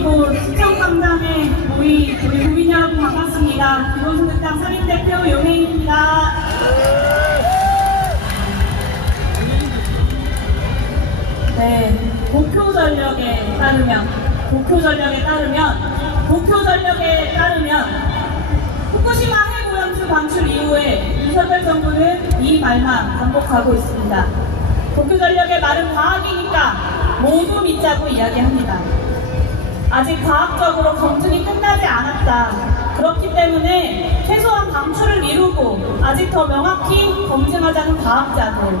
그리고 시청광장에 우리 국민 여러분 반갑습니다. 기본소득당 상임대표 용혜인입니다. 네, 도쿄전력에 따르면 후쿠시마 핵오염수 방출 이후에 윤석열 정부는 이 말만 반복하고 있습니다. 도쿄전력의 말은 과학이니까 모두 믿자고 이야기합니다. 아직 과학적으로 검증이 끝나지 않았다. 그렇기 때문에 최소한 방출을 이루고 아직 더 명확히 검증하자는 과학자들,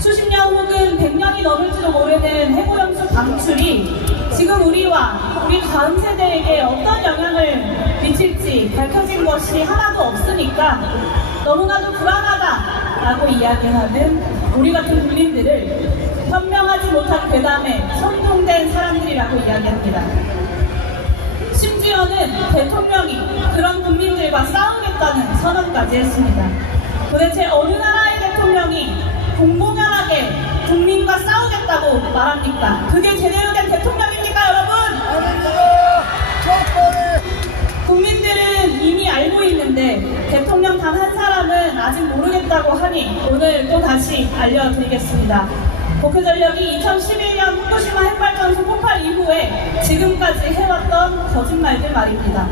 수십 년 혹은 100년이 넘을지도 모르는 핵오염수 방출이 지금 우리와 우리 다음 세대에게 어떤 영향을 미칠지 밝혀진 것이 하나도 없으니까 너무나도 불안하다라고 이야기하는 우리 같은 국민들을 현명하지 못한 괴담에 선동된 사람들이라고 이야기합니다. 심지어는 대통령이 그런 국민들과 싸우겠다는 선언까지 했습니다. 도대체 어느 나라의 대통령이 공공연하게 국민과 싸우겠다고 말합니까? 그게 제대로 된 대통령입니까, 여러분? 국민들은 이미 알고 있는데 대통령 단 한 사람은 아직 모르겠다고 하니 오늘 또 다시 알려드리겠습니다. 도쿄전력이 2011년 후쿠시마 핵발전소 폭발 이후에 지금까지 해왔던 거짓말들 말입니다.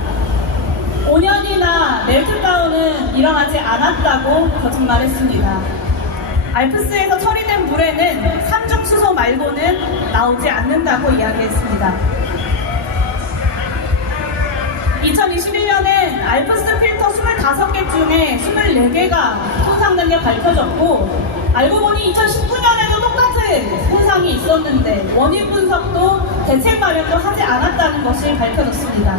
5년이나 멜트다운은 일어나지 않았다고 거짓말했습니다. 알프스에서 처리된 물에는 삼중수소 말고는 나오지 않는다고 이야기했습니다. 2021년엔 알프스 필터 25개 중에 24개가 손상된 게 밝혀졌고, 알고 보니 2019년에도 똑같은 손상이 있었는데 원인 분석도 대책 마련도 하지 않았다는 것이 밝혀졌습니다.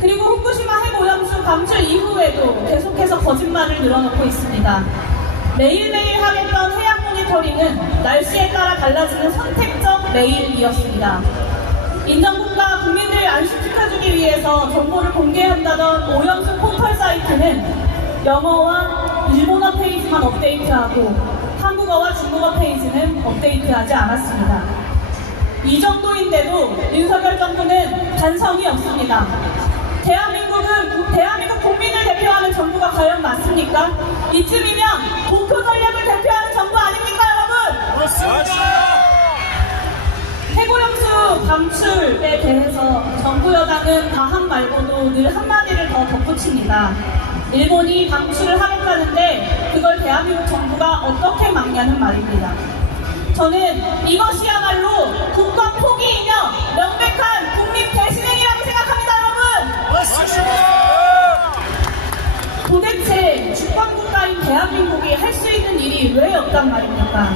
그리고 후쿠시마 핵오염수 방출 이후에도 계속해서 거짓말을 늘어놓고 있습니다. 매일매일 하겠던 해양 모니터링은 날씨에 따라 달라지는 선택적 매일이었습니다. 인정국가 국민들을 안심시켜주기 위해서 정보를 공개한다던 오염수 포털 사이트는 영어와 일본어 페이지만 업데이트하고 한국어와 중국어 페이지는 업데이트하지 않았습니다. 이 정도인데도 윤석열 정부는 반성이 없습니다. 대한민국 국민을 대표하는 정부가 과연 맞습니까? 이쯤이면 도쿄전력을 대표하는 정부 아닙니까, 여러분? 맞습니다. 핵오염수 방출에 대해서 정부 여당은 과학 말고도 늘 한마디를 더 덧붙입니다. 일본이 방출을 하겠다는데 그걸 대한민국 정부가 어떻게 막냐는 말입니다. 저는 이것이야말로 국가 포기이며 명백한 국민 배신행위라고 생각합니다, 여러분! 맞습니다. 도대체 주권국가인 대한민국이 할 수 있는 일이 왜 없단 말입니까?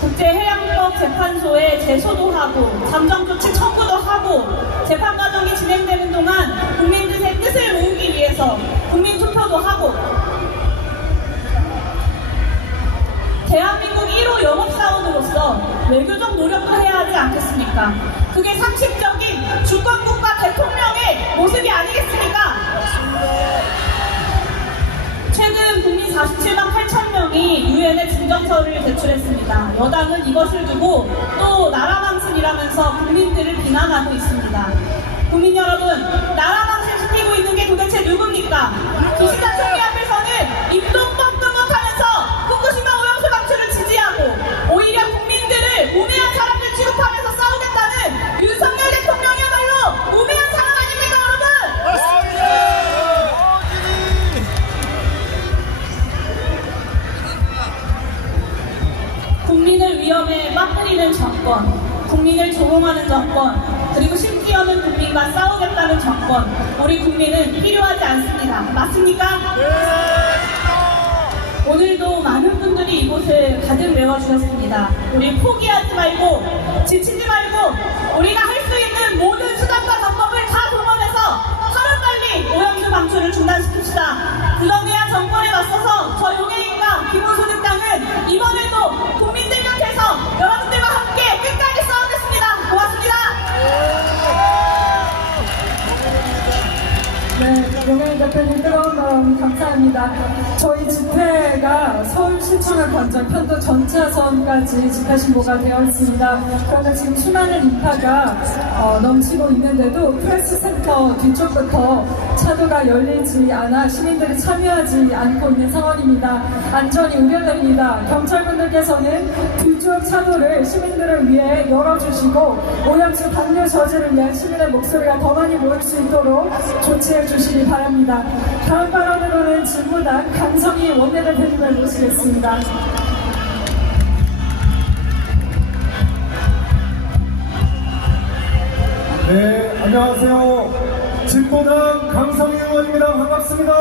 국제해양법 재판소에 제소도 하고 잠정조치 청구도 하고 재판 과정이 진행되는 동안 국민들의 뜻을 모으기 위해서 국민투표도 하고 대한민국 1호 영업사원으로서 외교적 노력도 해야 하지 않겠습니까? 그게 상식적인 주권국가 대통령의 모습이 아니겠습니까? 최근 국민 47만 8천 명이 유엔에 진정서를 제출했습니다. 여당은 이것을 두고 또 나라 망신이라면서 국민들을 비난하고 있습니다. 국민 여러분, 나라 망신시키고 있는 게 도대체 누굽니까? 기시다 총리 앞에서는 입도 뻥도 못하면서 후쿠시마 오염수 방출을 지지하고 오히려 국민들을 우매한 사람들 취급하면서 싸우겠다는 윤석열 대통령이야말로 우매한 사람 아닙니까, 여러분? 맞습니다. 국민을 위험에 빠뜨리는 정권, 국민을 조롱하는 정권, 그리고 심지어는 국민과 싸우겠다는 정권, 우리 국민은 필요하지 않습니다. 맞습니까? 오늘도 많은 분들이 이곳을 가득 메워주셨습니다. 우리 포기하지 말고 지치지 말고 우리가 할 수 있는 모든 수단과 방법을 다 동원해서 하루빨리 오염수 방출을 중단시킵시다. 그러기야 정권에 맞서서 저 용해인과 기본소득당은 이번에도 국민들 곁에서 여러분들과 함께 끝까지 싸우겠습니다. 고맙습니다. 네, 용해 대표님 뜨거운 마음 너무 감사합니다. 저희 집회가 서울시청을 거쳐 편도 전차선까지 집회 신고가 되어 있습니다. 그런데 지금 수많은 인파가 넘치고 있는데도 프레스센터 뒤쪽부터 차도가 열리지 않아 시민들이 참여하지 않고 있는 상황입니다. 안전이 우려됩니다. 경찰분들께서는 뒤쪽 차도를 시민들을 위해 열어주시고 오염수 방류 저지를 위한 시민의 목소리가 더 많이 모일 수 있도록 조치해 주시기 바랍니다. 다음 발언으로는 진보당 강성희 원내대표님을 모시겠습니다. 네, 안녕하세요. 진보당 강성희 의원입니다. 반갑습니다.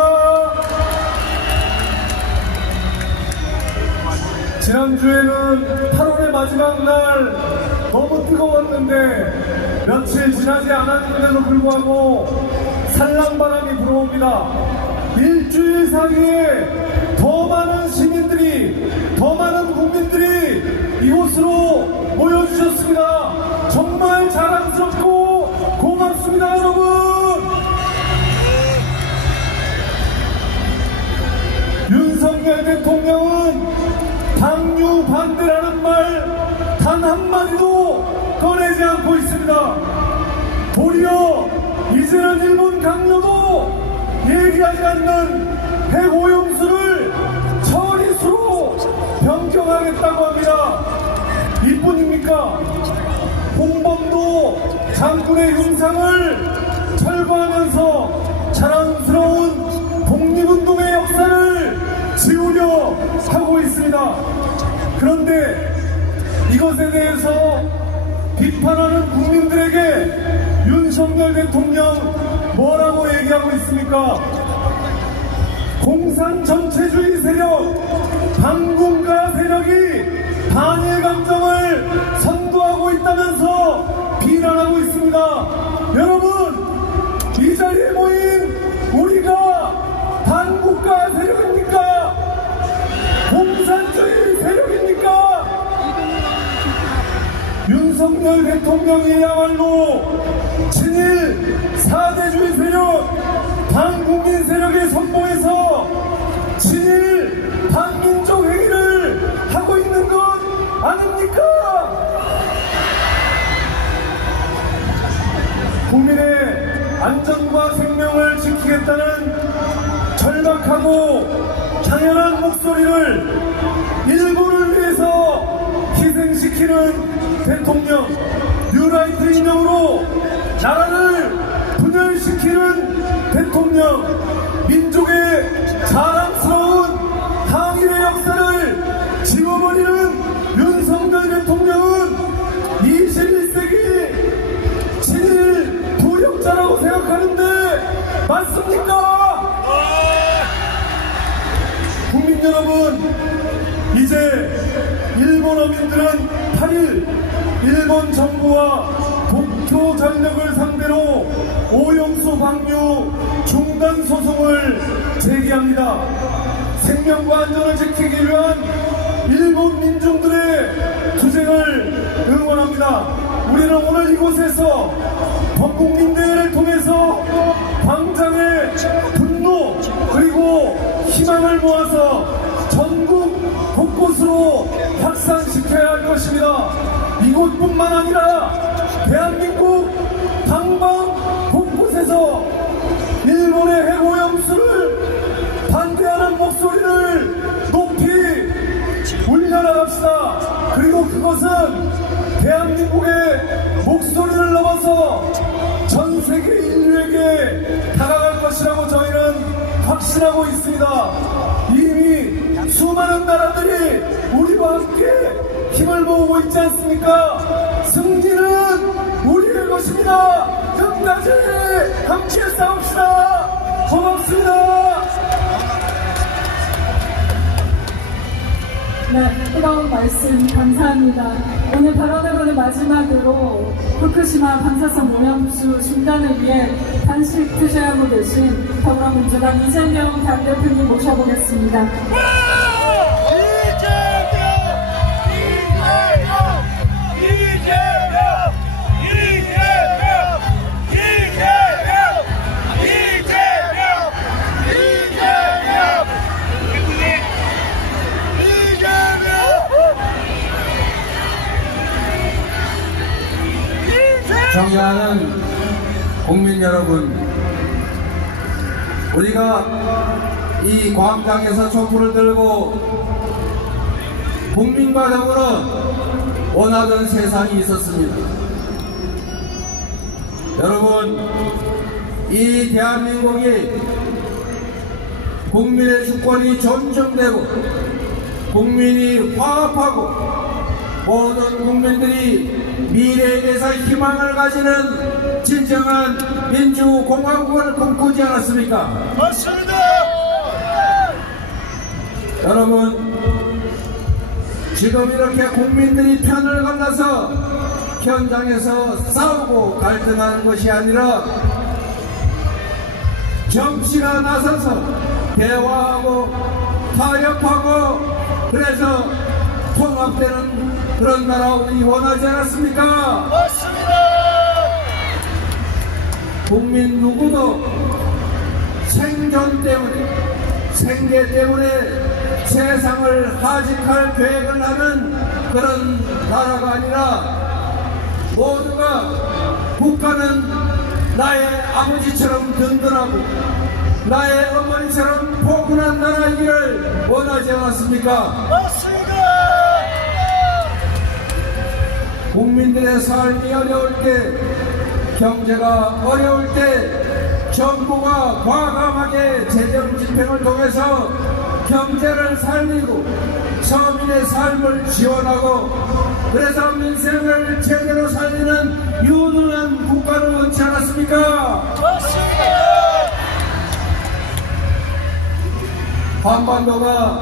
지난주에는 8월의 마지막 날 너무 뜨거웠는데 며칠 지나지 않았는데도 불구하고 산란바람이 불어옵니다. 일주일 사이에 더 많은 시민들이, 더 많은 국민들이 이곳으로 모여주셨습니다. 정말 자랑스럽고 고맙습니다, 여러분. 윤석열 대통령은 방류 반대라는 말 단 한마디도 꺼내지 않고 있습니다. 도리어 이제는 일본 강요도 얘기하지 않는 핵오염수를 처리수로 변경하겠다고 합니다. 이뿐입니까? 홍범도 장군의 흉상을 철거하면서 자랑스러운 독립운동의 역사를 지우려 하고 있습니다. 그런데 이것에 대해서 비판하는 국민들에게 윤석열 대통령 뭐라고 얘기하고 있습니까? 공산 전체주의 세력, 반군가 세력이 반일 감정을 선도하고 있다면서 비난하고 있습니다. 여러분, 이 자리에 모인 우리가 반국가 세력입니까? 공산주의 세력입니까? 윤석열 대통령이야말로 친일 4대주의 세력, 반국민 세력에 선봉해서 친일 반민족 행위를 하고 있는 것 아닙니까? 국민의 안전과 생명을 지키겠다는 절박하고 당연한 목소리를 일부를 위해서 희생시키는 대통령, 뉴라이트 인형으로 나라를 분열시키는 대통령, 민족의 자랑스러운 항일의 역사를 지워버리는 윤석열 대통령은 21세기 친일 부역자라고 생각하는데 맞습니까? 국민 여러분, 이제 일본 어민들은 8일 일본 정부와 도쿄 전력을 상대로 오염수 방류 중단 소송을 제기합니다. 생명과 안전을 지키기 위한 일본 민중들의 투쟁을 응원합니다. 우리는 오늘 이곳에서 범국민대회를 통해서 광장의 분노 그리고 희망을 모아서 전국 곳곳으로 확산시켜야 할 것입니다. 이곳뿐만 아니라 대한민국 방방 곳곳에서 일본의 핵오염수를 반대하는 목소리를 높이 울려나갑시다. 그리고 그것은 대한민국의 목소리를 넘어서 전 세계 인류에게 다가갈 것이라고 저희는 확신하고 있습니다. 이미 수많은 나라들이 우리와 함께 힘을 모으고 있지 않습니까? 승리는 우리의 것입니다. 끝까지 함께 싸웁시다. 고맙습니다. 네, 뜨거운 말씀 감사합니다. 오늘 발언으로는 마지막으로 후쿠시마 방사성 오염수 중단을 위해 단식 투쟁하고 계신 더불어민주당 이재명 당대표님 모셔보겠습니다. 이재명! 존경하는 국민 여러분, 우리가 이 광장에서 촛불을 들고 국민과 더불어 원하던 세상이 있었습니다. 여러분, 이 대한민국이 국민의 주권이 존중되고 국민이 화합하고 모든 국민들이 미래에 대해서 희망을 가지는 진정한 민주공화국을 꿈꾸지 않았습니까? 맞습니다. 여러분, 지금 이렇게 국민들이 편을 갈라서 현장에서 싸우고 갈등하는 것이 아니라 정치가 나서서 대화하고 타협하고 그래서 통합되는 그런 나라 우리 원하지 않았습니까? 맞습니다. 국민 누구도 생존 때문에 생계 때문에 세상을 하직할 계획을 하는 그런 나라가 아니라 모두가 국가는 나의 아버지처럼 든든하고 나의 어머니처럼 포근한 나라이기를 원하지 않았습니까? 맞습니다. 국민들의 삶이 어려울 때, 경제가 어려울 때 정부가 과감하게 재정 집행을 통해서 경제를 살리고 서민의 삶을 지원하고 그래서 민생을 제대로 살리는 유능한 국가를 원치 않았습니까? 맞습니다. 한반도가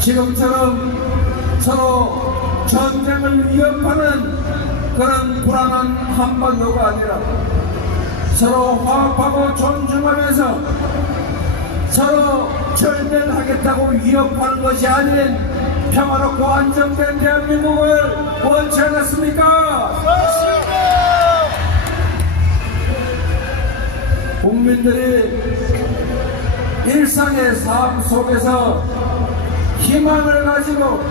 지금처럼 서로 전쟁을 위협하는 그런 불안한 한반도가 아니라 서로 화합하고 존중하면서 서로 절멸하겠다고 위협하는 것이 아닌 평화롭고 안정된 대한민국을 원치 않았습니까? 맞습니다. 국민들이 일상의 삶 속에서 희망을 가지고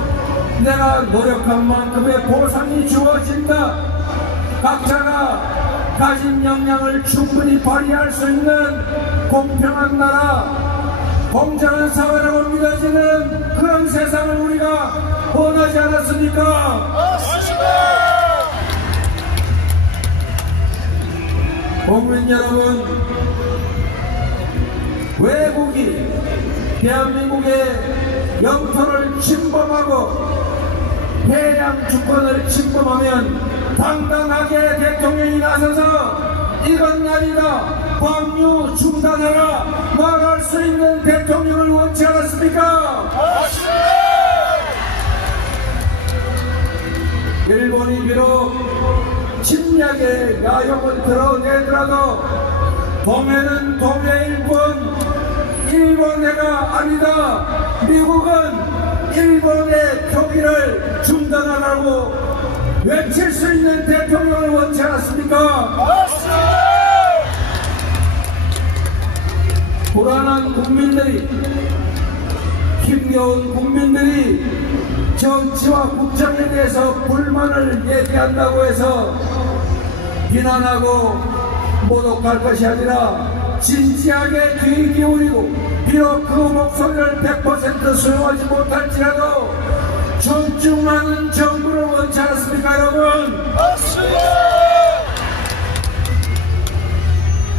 내가 노력한 만큼의 보상이 주어진다. 각자가 가진 역량을 충분히 발휘할 수 있는 공평한 나라, 공정한 사회라고 믿어지는 그런 세상을 우리가 원하지 않았습니까? 맞습니다. 국민 여러분, 외국이 대한민국의 영토를 침범하고 해양 주권을 침범하면 당당하게 대통령이 나서서 이건 아니다, 방류 중단하라 말할 수 있는 대통령을 원치 않았습니까? 맞습니다. 일본이 비록 침략의 야욕을 드러내더라도 동해는 동해 일본해가 아니다. 미국은 일본의 표기를 중단하라고 외칠 수 있는 대통령을 원치 않았습니까? 맞습니다. 불안한 국민들이, 힘겨운 국민들이 정치와 국정에 대해서 불만을 얘기한다고 해서 비난하고 모독할 것이 아니라 진지하게 귀 기울이고 비록 그 목소리를 100% 수용하지 못할지라도 존중하는 정부를 원치 않았습니까, 여러분? 맞습니다.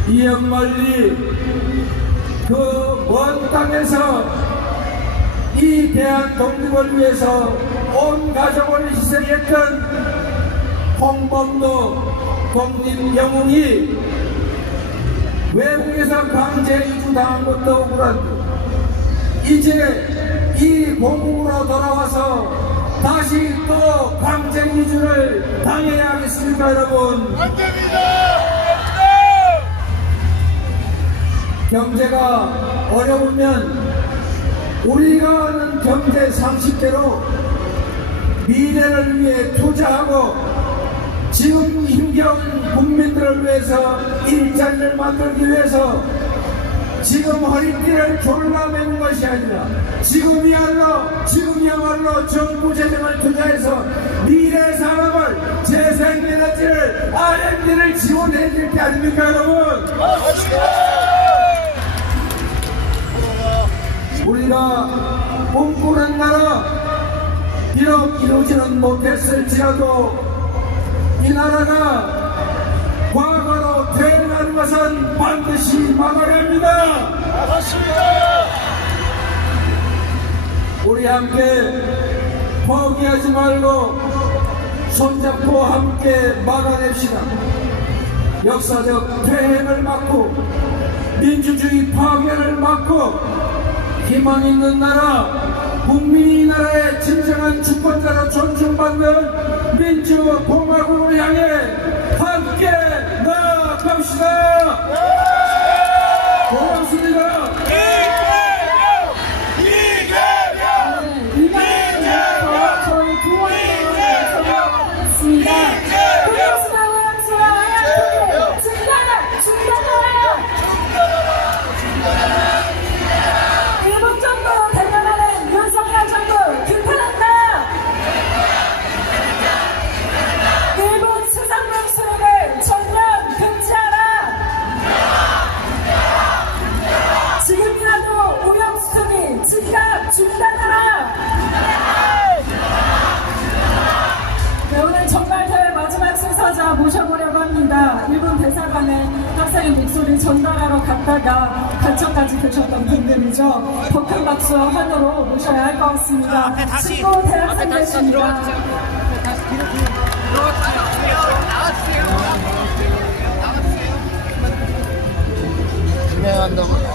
이연말리 그 먼 땅에서 이 대한 독립을 위해서 온 가족을 희생했던 홍범도 독립영웅이 외국에서 강제 이주당한 것도 억울한데 이제 이 고국으로 돌아와서 다시 또 강제 이주를 당해야 하겠습니까, 여러분? 안 됩니다. 경제가 어려우면 우리가 아는 경제 상식대로 미래를 위해 투자하고 지금 힘겨운 국민들을 위해서 일자리를 만들기 위해서 지금 허리띠를 졸라매는 것이 아니라 지금이야말로 정부 재정을 투자해서 미래 산업을 재생 에너지를 R&D를 지원해 줄 게 아닙니까, 여러분? 우리가 꿈꾸는 나라, 비록 이루지는 못했을지라도 이 나라가 과거로 퇴행하는 것은 반드시 막아야 합니다. 우리 함께 포기하지 말고 손잡고 함께 막아냅시다. 역사적 퇴행을 막고 민주주의 파괴를 막고 희망 있는 나라, 국민이 이 나라의 진정한 주권자로 존중받는 민주공화국을 향해 함께 나아갑시다. 고맙습니다. 저희 구원을 선언하겠습니다. 국민수당 오염수와 하얀 중단하라! 일본 정부 대변하는 윤석열 정부 규탄한다! 일본 수산물 수입을 전면 금지하라! 지금이라도 오염수 투기 즉각 중단하라! 네, 오늘 전발대회 마지막 순서자 모셔보려고 합니다. 일본 대사관에 학생의 목소리 전달하러 갔다가 가처까지 되셨던 분들이죠. 더 큰 박수와 환호로 모셔야 할 것 같습니다. 친구 대학생 되십니다. 진행한다고.